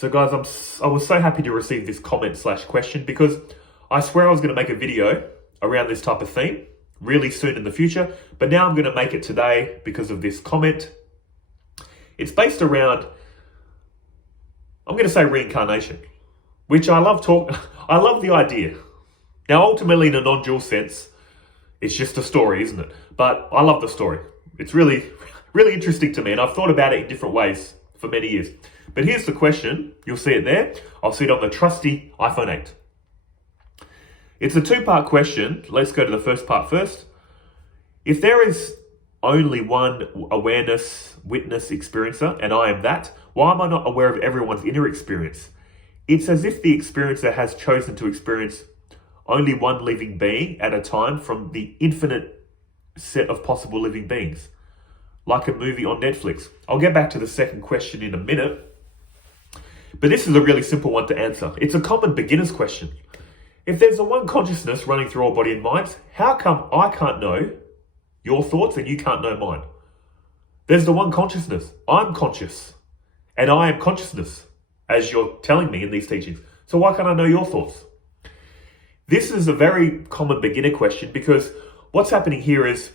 So guys, I was so happy to receive this comment/question because I swear I was going to make a video around this type of theme really soon in the future, but now I'm going to make it today because of this comment. It's based around, I'm going to say reincarnation, which I love the idea. Now, ultimately, in a non-dual sense, it's just a story, isn't it? But I love the story. It's really, really interesting to me, and I've thought about it in different ways for many years. But here's the question. You'll see it there. I'll see it on the trusty iPhone 8. It's a two-part question. Let's go to the first part first. If there is only one awareness, witness, experiencer, and I am that, why am I not aware of everyone's inner experience? It's as if the experiencer has chosen to experience only one living being at a time from the infinite set of possible living beings, like a movie on Netflix. I'll get back to the second question in a minute, but this is a really simple one to answer. It's a common beginner's question. If there's a one consciousness running through all body and minds, how come I can't know your thoughts and you can't know mine? There's the one consciousness. I'm conscious and I am consciousness, as you're telling me in these teachings. So why can't I know your thoughts? This is a very common beginner question because what's happening here is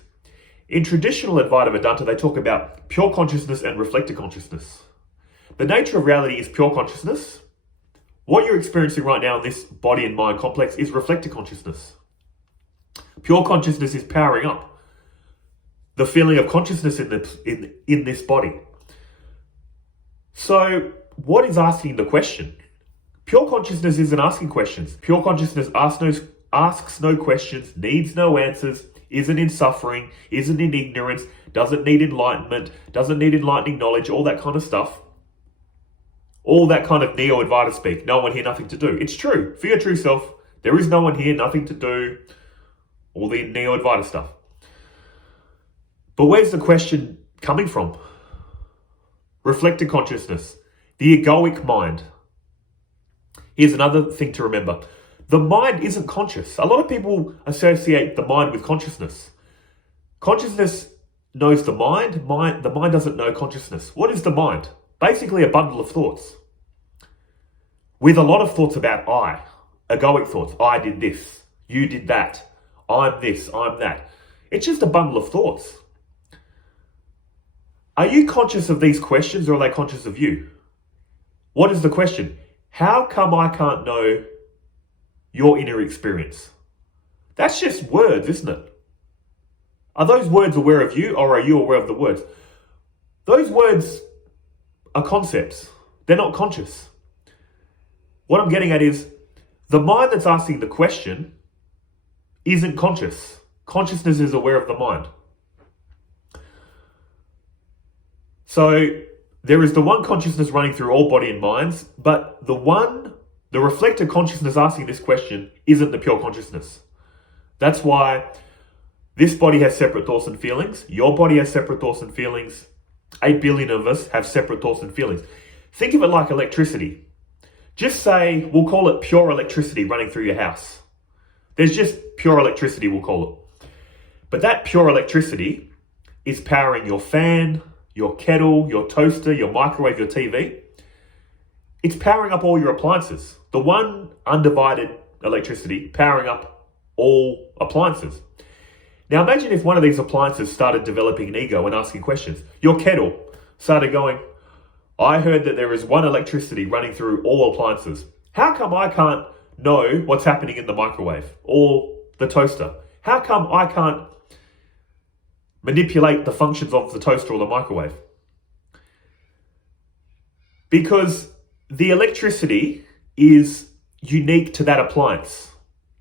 in traditional Advaita Vedanta, they talk about pure consciousness and reflected consciousness. The nature of reality is pure consciousness. What you're experiencing right now in this body and mind complex is reflected consciousness. Pure consciousness is powering up the feeling of consciousness in this body. So what is asking the question? Pure consciousness isn't asking questions. Pure consciousness asks no questions, needs no answers, isn't in suffering, isn't in ignorance, doesn't need enlightenment, doesn't need enlightening knowledge, all that kind of stuff. All that kind of neo-Advaita speak. No one here, nothing to do. It's true. For your true self, there is no one here, nothing to do. All the neo-Advaita stuff. But where's the question coming from? Reflected consciousness. The egoic mind. Here's another thing to remember. The mind isn't conscious. A lot of people associate the mind with consciousness. Consciousness knows the mind. The mind doesn't know consciousness. What is the mind? Basically a bundle of thoughts. With a lot of thoughts about I. Egoic thoughts. I did this. You did that. I'm this. I'm that. It's just a bundle of thoughts. Are you conscious of these questions or are they conscious of you? What is the question? How come I can't know your inner experience? That's just words, isn't it? Are those words aware of you or are you aware of the words? Those words are concepts. They're not conscious. What I'm getting at is the mind that's asking the question isn't conscious. Consciousness is aware of the mind. So there is the one consciousness running through all body and minds, but the reflected consciousness asking this question isn't the pure consciousness. That's why this body has separate thoughts and feelings. Your body has separate thoughts and feelings. 8 billion of us have separate thoughts and feelings. Think of it like electricity. Just say, we'll call it pure electricity running through your house. There's just pure electricity, we'll call it. But that pure electricity is powering your fan, your kettle, your toaster, your microwave, your TV. It's powering up all your appliances. The one undivided electricity powering up all appliances. Now imagine if one of these appliances started developing an ego and asking questions. Your kettle started going, I heard that there is one electricity running through all appliances. How come I can't know what's happening in the microwave or the toaster? How come I can't manipulate the functions of the toaster or the microwave? Because the electricity is unique to that appliance.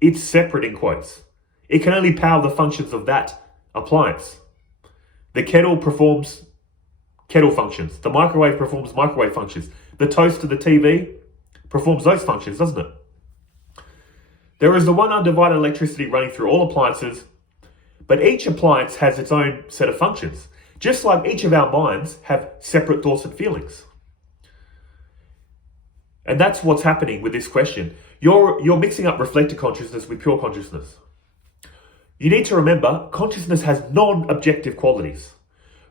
It's separate in quotes. It can only power the functions of that appliance. The kettle performs kettle functions. The microwave performs microwave functions. The toaster, the TV performs those functions, doesn't it? There is the one undivided electricity running through all appliances, but each appliance has its own set of functions. Just like each of our minds have separate thoughts and feelings. And that's what's happening with this question. You're mixing up reflected consciousness with pure consciousness. You need to remember, consciousness has non-objective qualities.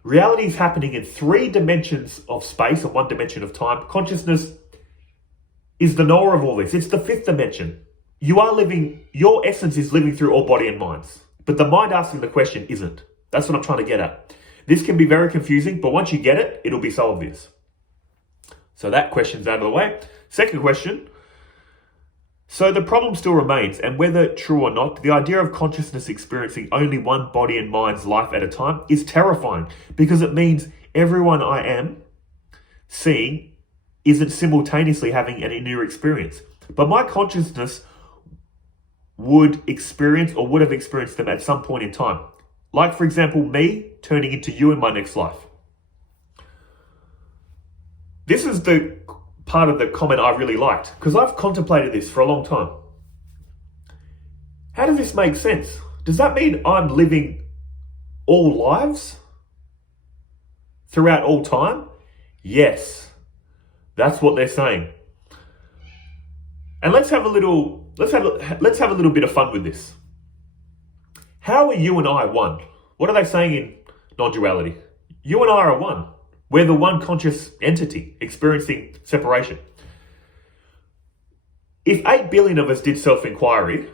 Reality is happening in 3 dimensions of space and 1 dimension of time. Consciousness is the knower of all this. It's the fifth dimension. Your essence is living through all body and minds. But the mind asking the question isn't. That's what I'm trying to get at. This can be very confusing, but once you get it, it'll be so obvious. So that question's out of the way. Second question. So the problem still remains, and whether true or not, the idea of consciousness experiencing only one body and mind's life at a time is terrifying, because it means everyone I am seeing isn't simultaneously having an inner experience. But my consciousness would experience or would have experienced them at some point in time. Like, for example, me turning into you in my next life. This is the part of the comment I really liked, because I've contemplated this for a long time. How does this make sense? Does that mean I'm living all lives throughout all time? Yes, that's what they're saying. And let's have a little bit of fun with this. How are you and I one? What are they saying in non-duality? You and I are one. We're the one conscious entity experiencing separation. If 8 billion of us did self-inquiry,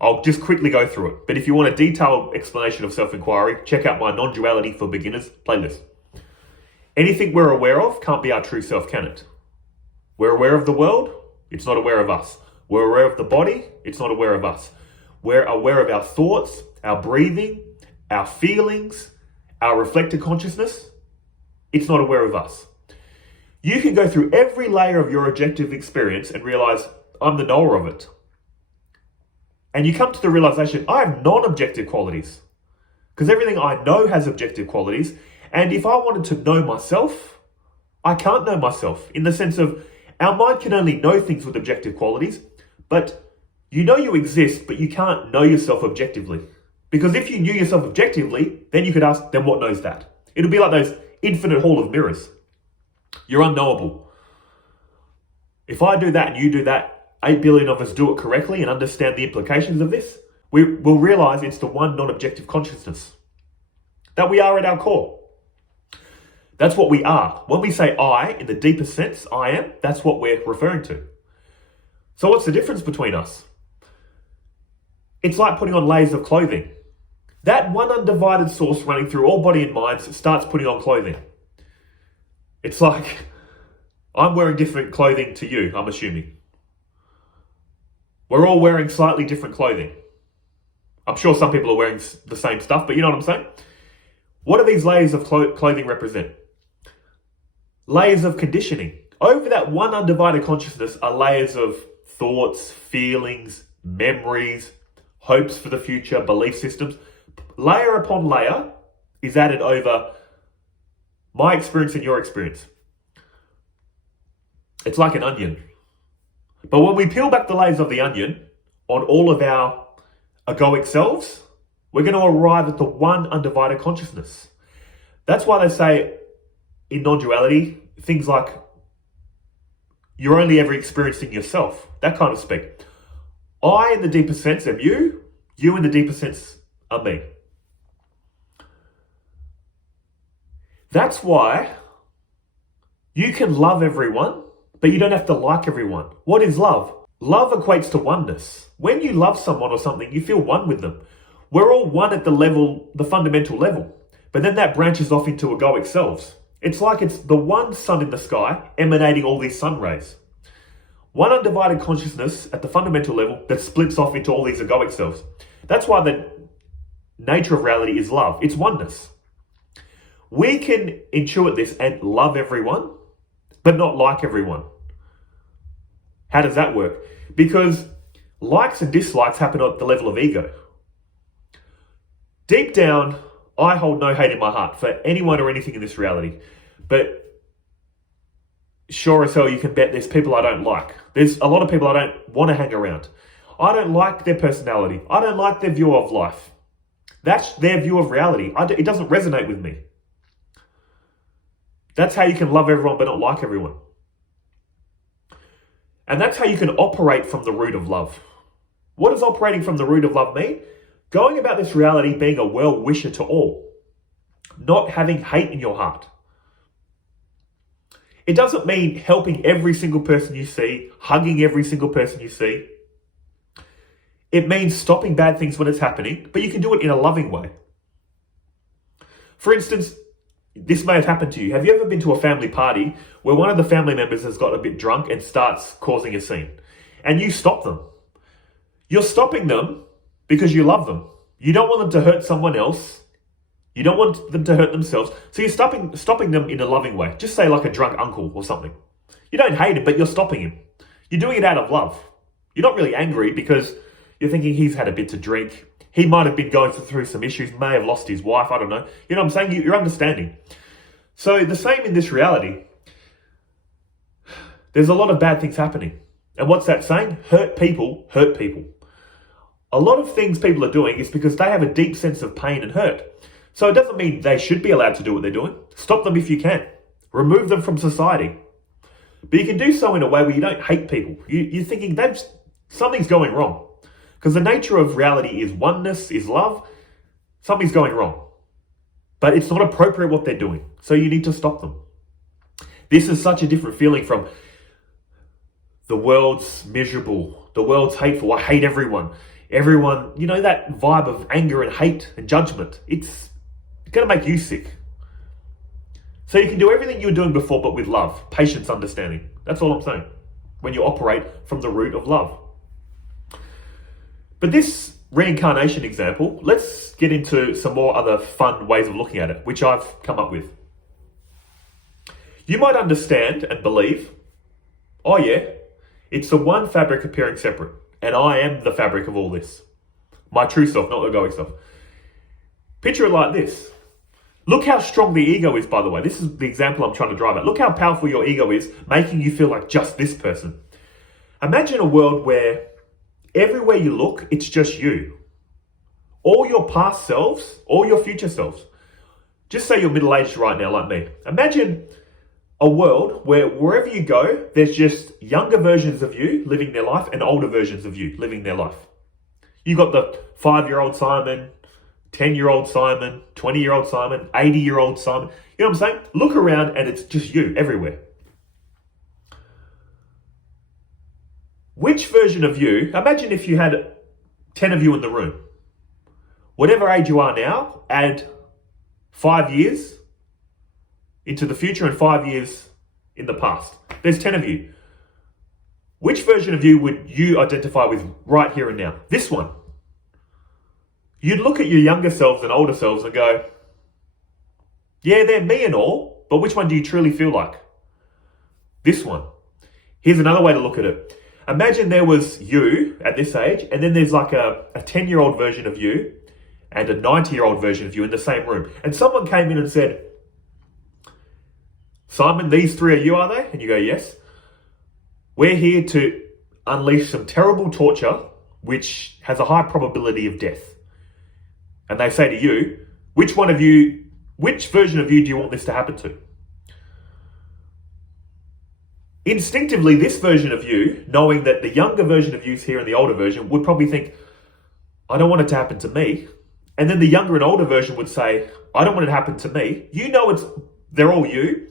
I'll just quickly go through it. But if you want a detailed explanation of self-inquiry, check out my Non-Duality for Beginners playlist. Anything we're aware of can't be our true self, can it? We're aware of the world, it's not aware of us. We're aware of the body, it's not aware of us. We're aware of our thoughts, our breathing, our feelings, our reflected consciousness. It's not aware of us. You can go through every layer of your objective experience and realize, I'm the knower of it. And you come to the realization, I have non-objective qualities. Because everything I know has objective qualities. And if I wanted to know myself, I can't know myself. In the sense of, our mind can only know things with objective qualities. But you know you exist, but you can't know yourself objectively. Because if you knew yourself objectively, then you could ask, then what knows that? It'll be like those infinite hall of mirrors. You're unknowable. If I do that and you do that, 8 billion of us do it correctly and understand the implications of this, we'll realize it's the one non-objective consciousness that we are at our core. That's what we are. When we say I, in the deepest sense, I am, that's what we're referring to. So what's the difference between us? It's like putting on layers of clothing. That one undivided source running through all body and minds starts putting on clothing. It's like, I'm wearing different clothing to you, I'm assuming. We're all wearing slightly different clothing. I'm sure some people are wearing the same stuff, but you know what I'm saying? What do these layers of clothing represent? Layers of conditioning. Over that one undivided consciousness are layers of thoughts, feelings, memories, hopes for the future, belief systems. Layer upon layer is added over my experience and your experience. It's like an onion. But when we peel back the layers of the onion on all of our egoic selves, we're going to arrive at the one undivided consciousness. That's why they say in non-duality, things like you're only ever experiencing yourself, that kind of speak. I, in the deepest sense, am you. You, in the deepest sense, are me. That's why you can love everyone, but you don't have to like everyone. What is love? Love equates to oneness. When you love someone or something, you feel one with them. We're all one at the fundamental level. But then that branches off into egoic selves. It's like it's the one sun in the sky emanating all these sun rays. One undivided consciousness at the fundamental level that splits off into all these egoic selves. That's why the nature of reality is love. It's oneness. We can intuit this and love everyone, but not like everyone. How does that work? Because likes and dislikes happen at the level of ego. Deep down, I hold no hate in my heart for anyone or anything in this reality. But sure as hell you can bet there's people I don't like. There's a lot of people I don't want to hang around. I don't like their personality. I don't like their view of life. That's their view of reality. It doesn't resonate with me. That's how you can love everyone but not like everyone. And that's how you can operate from the root of love. What does operating from the root of love mean? Going about this reality being a well-wisher to all. Not having hate in your heart. It doesn't mean helping every single person you see, hugging every single person you see. It means stopping bad things when it's happening, but you can do it in a loving way. For instance, this may have happened to you. Have you ever been to a family party where one of the family members has got a bit drunk and starts causing a scene? And you stop them. You're stopping them because you love them. You don't want them to hurt someone else. You don't want them to hurt themselves. So you're stopping them in a loving way. Just say like a drunk uncle or something. You don't hate him, but you're stopping him. You're doing it out of love. You're not really angry because you're thinking he's had a bit to drink. He might have been going through some issues, may have lost his wife, I don't know. You know what I'm saying? You're understanding. So the same in this reality. There's a lot of bad things happening. And what's that saying? Hurt people hurt people. A lot of things people are doing is because they have a deep sense of pain and hurt. So it doesn't mean they should be allowed to do what they're doing. Stop them if you can. Remove them from society. But you can do so in a way where you don't hate people. You're thinking something's going wrong. Because the nature of reality is oneness, is love. Something's going wrong. But it's not appropriate what they're doing. So you need to stop them. This is such a different feeling from the world's miserable, the world's hateful, I hate everyone. Everyone, you know, that vibe of anger and hate and judgment. It's going to make you sick. So you can do everything you were doing before, but with love, patience, understanding. That's all I'm saying. When you operate from the root of love. But this reincarnation example, let's get into some more other fun ways of looking at it, which I've come up with. You might understand and believe, oh yeah, it's the one fabric appearing separate, and I am the fabric of all this. My true self, not the egoic self. Picture it like this. Look how strong the ego is, by the way. This is the example I'm trying to drive at. Look how powerful your ego is, making you feel like just this person. Imagine a world where everywhere you look, it's just you. All your past selves, all your future selves. Just say you're middle-aged right now, like me. Imagine a world where wherever you go, there's just younger versions of you living their life and older versions of you living their life. You got the 5-year-old Simon, 10-year-old Simon, 20-year-old Simon, 80-year-old Simon. You know what I'm saying? Look around and it's just you everywhere. Which version of you, imagine if you had 10 of you in the room. Whatever age you are now, add 5 years into the future and 5 years in the past. There's 10 of you. Which version of you would you identify with right here and now? This one. You'd look at your younger selves and older selves and go, yeah, they're me and all, but which one do you truly feel like? This one. Here's another way to look at it. Imagine there was you at this age, and then there's like a 10-year-old version of you and a 90-year-old version of you in the same room. And someone came in and said, Simon, these three are you, are they? And you go, yes. We're here to unleash some terrible torture, which has a high probability of death. And they say to you, which version of you do you want this to happen to? Instinctively, this version of you, knowing that the younger version of you is here and the older version, would probably think, I don't want it to happen to me. And then the younger and older version would say, I don't want it to happen to me. You know they're all you.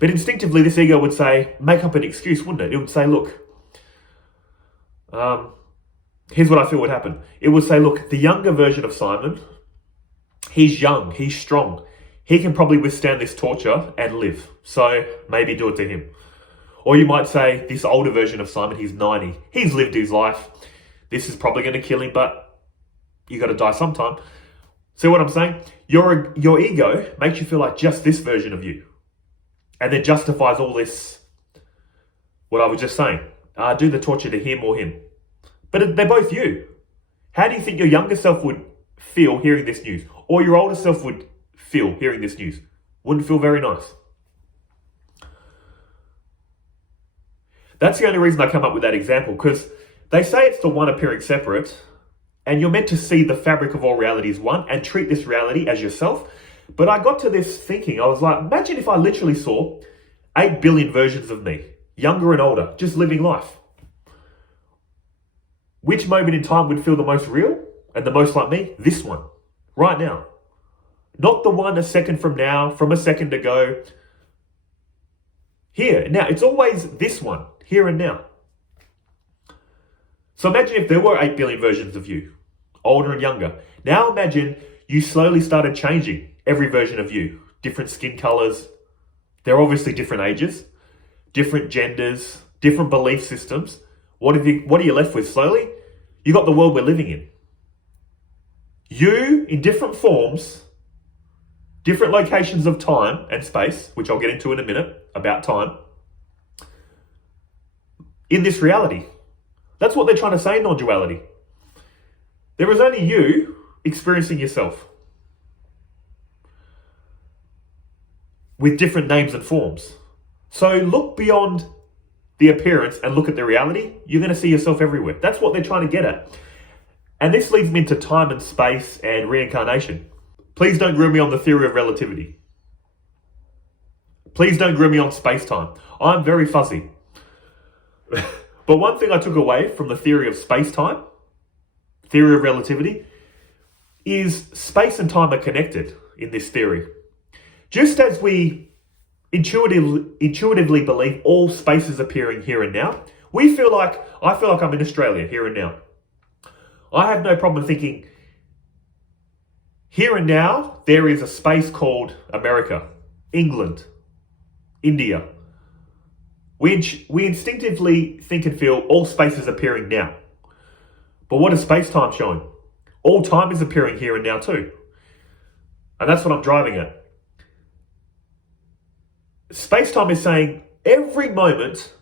But instinctively, this ego would say, make up an excuse, wouldn't it? It would say, look, here's what I feel would happen. It would say, look, the younger version of Simon, he's young, he's strong. He can probably withstand this torture and live. So maybe do it to him. Or you might say, this older version of Simon, he's 90. He's lived his life. This is probably going to kill him, but you got to die sometime. See what I'm saying? Your ego makes you feel like just this version of you. And then justifies all this, what I was just saying. Do the torture to him or him. But they're both you. How do you think your younger self would feel hearing this news? Or your older self would feel hearing this news? Wouldn't feel very nice. That's the only reason I come up with that example, because they say it's the one appearing separate, and you're meant to see the fabric of all reality as one and treat this reality as yourself. But I got to this thinking, I was like, imagine if I literally saw 8 billion versions of me, younger and older, just living life. Which moment in time would feel the most real and the most like me? This one, right now. Not the one a second from now, from a second ago. Here, now, it's always this one, here and now. So imagine if there were 8 billion versions of you, older and younger. Now imagine you slowly started changing every version of you. Different skin colors. They're obviously different ages, different genders, different belief systems. What are you left with slowly? You got the world we're living in. You, in different forms, different locations of time and space, which I'll get into in a minute, about time, in this reality. That's what they're trying to say in non-duality. There is only you experiencing yourself with different names and forms. So look beyond the appearance and look at the reality. You're going to see yourself everywhere. That's what they're trying to get at. And this leads me into time and space and reincarnation. Please don't grill me on the theory of relativity. Please don't grill me on space-time. I'm very fuzzy. But one thing I took away from the theory of space-time, theory of relativity, is space and time are connected in this theory. Just as we intuitively believe all space is appearing here and now, I feel like I'm in Australia here and now. I have no problem thinking, here and now, there is a space called America, England, India. We instinctively think and feel all space is appearing now. But what is space-time showing? All time is appearing here and now too. And that's what I'm driving at. Space-time is saying every moment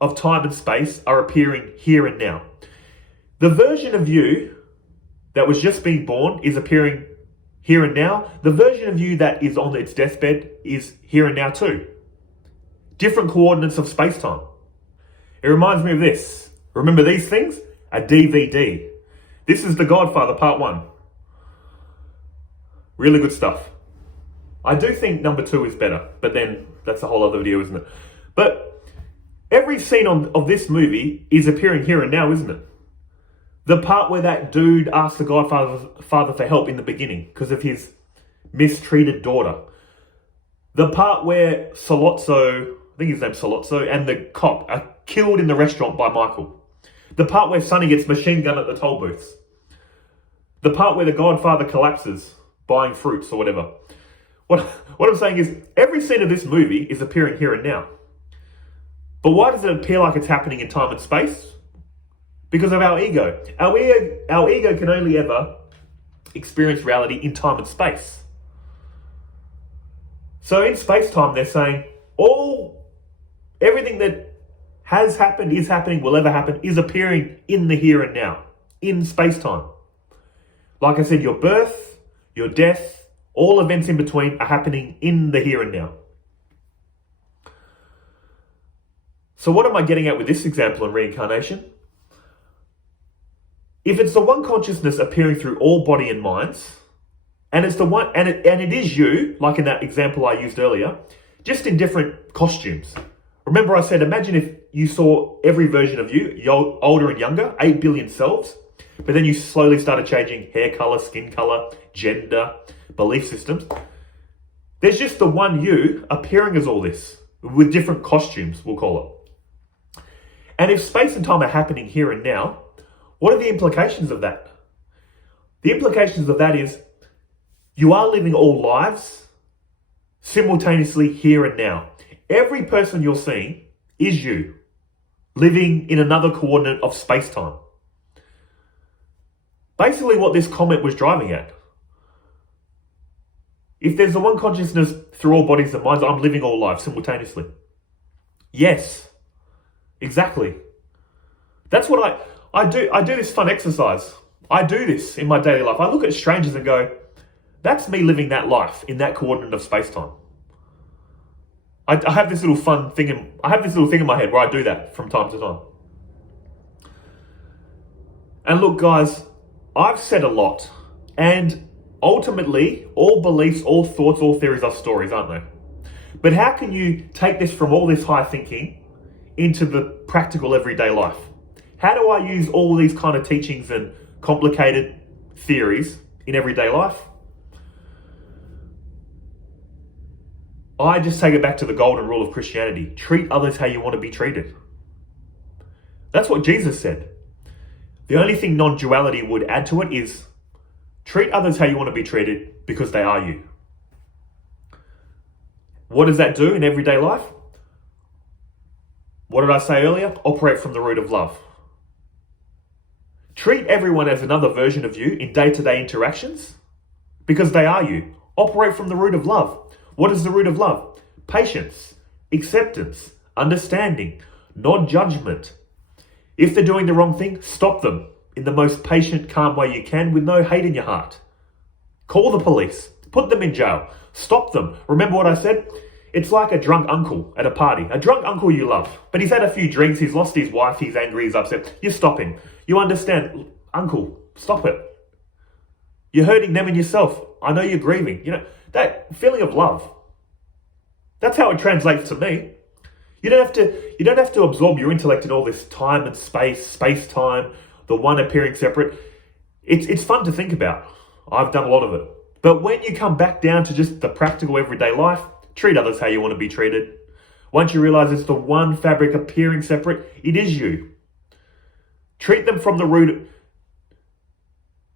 of time and space are appearing here and now. The version of you that was just being born is appearing here and now. The version of you that is on its deathbed is here and now too. Different coordinates of space-time. It reminds me of this. Remember these things? A DVD. This is The Godfather Part 1. Really good stuff. I do think number 2 is better, but then that's a whole other video, isn't it? But every scene of this movie is appearing here and now, isn't it? The part where that dude asked the Godfather for help in the beginning because of his mistreated daughter. The part where Solozzo, I think his name's Solozzo, and the cop are killed in the restaurant by Michael. The part where Sonny gets machine gunned at the toll booths. The part where the Godfather collapses buying fruits or whatever. What I'm saying is every scene of this movie is appearing here and now. But why does it appear like it's happening in time and space? Because of our ego. Our ego can only ever experience reality in time and space. So in space-time, they're saying everything that has happened, is happening, will ever happen, is appearing in the here and now, in space-time. Like I said, your birth, your death, all events in between are happening in the here and now. So what am I getting at with this example in reincarnation? If it's the one consciousness appearing through all body and minds, and it's the one, and it is you, like in that example I used earlier, just in different costumes. Remember I said, imagine if you saw every version of you, older and younger, 8 billion selves, but then you slowly started changing hair color, skin color, gender, belief systems. There's just the one you appearing as all this, with different costumes, we'll call it. And if space and time are happening here and now, what are the implications of that? The implications of that is you are living all lives simultaneously here and now. Every person you're seeing is you, living in another coordinate of space-time. Basically what this comment was driving at. If there's the one consciousness through all bodies and minds, I'm living all lives simultaneously. Yes, exactly. That's what I do. I do this fun exercise. I do this in my daily life. I look at strangers and go, that's me living that life in that coordinate of space-time. I have this little fun thing in my head where I do that from time to time. And look, guys, I've said a lot, and ultimately, all beliefs, all thoughts, all theories are stories, aren't they? But how can you take this from all this high thinking into the practical everyday life? How do I use all these kind of teachings and complicated theories in everyday life? I just take it back to the golden rule of Christianity. Treat others how you want to be treated. That's what Jesus said. The only thing non-duality would add to it is treat others how you want to be treated because they are you. What does that do in everyday life? What did I say earlier? Operate from the root of love. Treat everyone as another version of you in day-to-day interactions because they are you. Operate from the root of love. What is the root of love? Patience, acceptance, understanding, non-judgment. If they're doing the wrong thing, stop them in the most patient, calm way you can with no hate in your heart. Call the police. Put them in jail. Stop them. Remember what I said? It's like a drunk uncle at a party. A drunk uncle you love, but he's had a few drinks, he's lost his wife, he's angry, he's upset. You stop him. You understand, uncle, stop it. You're hurting them and yourself. I know you're grieving. You know, that feeling of love. That's how it translates to me. You don't have to absorb your intellect in all this time and space-time, the one appearing separate. It's fun to think about. I've done a lot of it. But when you come back down to just the practical everyday life, treat others how you want to be treated. Once you realize it's the one fabric appearing separate, it is you. Treat them from the root,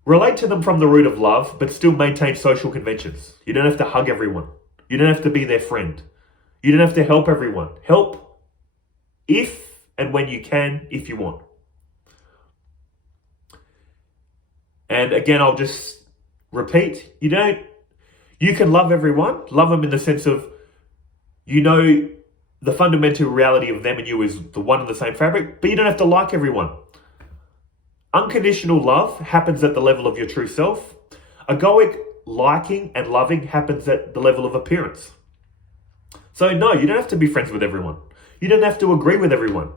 relate to them from the root of love, but still maintain social conventions. You don't have to hug everyone. You don't have to be their friend. You don't have to help everyone. Help if and when you can, if you want. And again, I'll just repeat, you can love everyone, love them in the sense of, the fundamental reality of them and you is the one and the same fabric, but you don't have to like everyone. Unconditional love happens at the level of your true self. Egoic liking and loving happens at the level of appearance. So no, you don't have to be friends with everyone. You don't have to agree with everyone.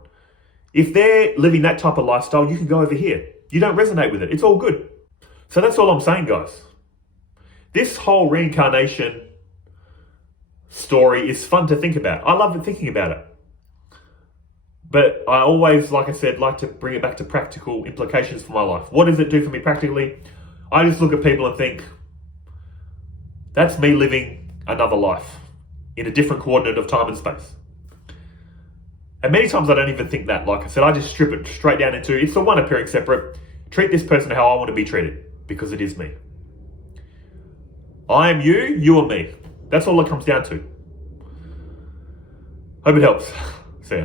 If they're living that type of lifestyle, you can go over here. You don't resonate with it. It's all good. So that's all I'm saying, guys. This whole reincarnation story is fun to think about. I love thinking about it. But I always, like I said, like to bring it back to practical implications for my life. What does it do for me practically? I just look at people and think, that's me living another life in a different coordinate of time and space. And many times I don't even think that. Like I said, I just strip it straight down into, it's the one appearing separate. Treat this person how I want to be treated because it is me. I am you, you are me. That's all it comes down to. Hope it helps. See ya.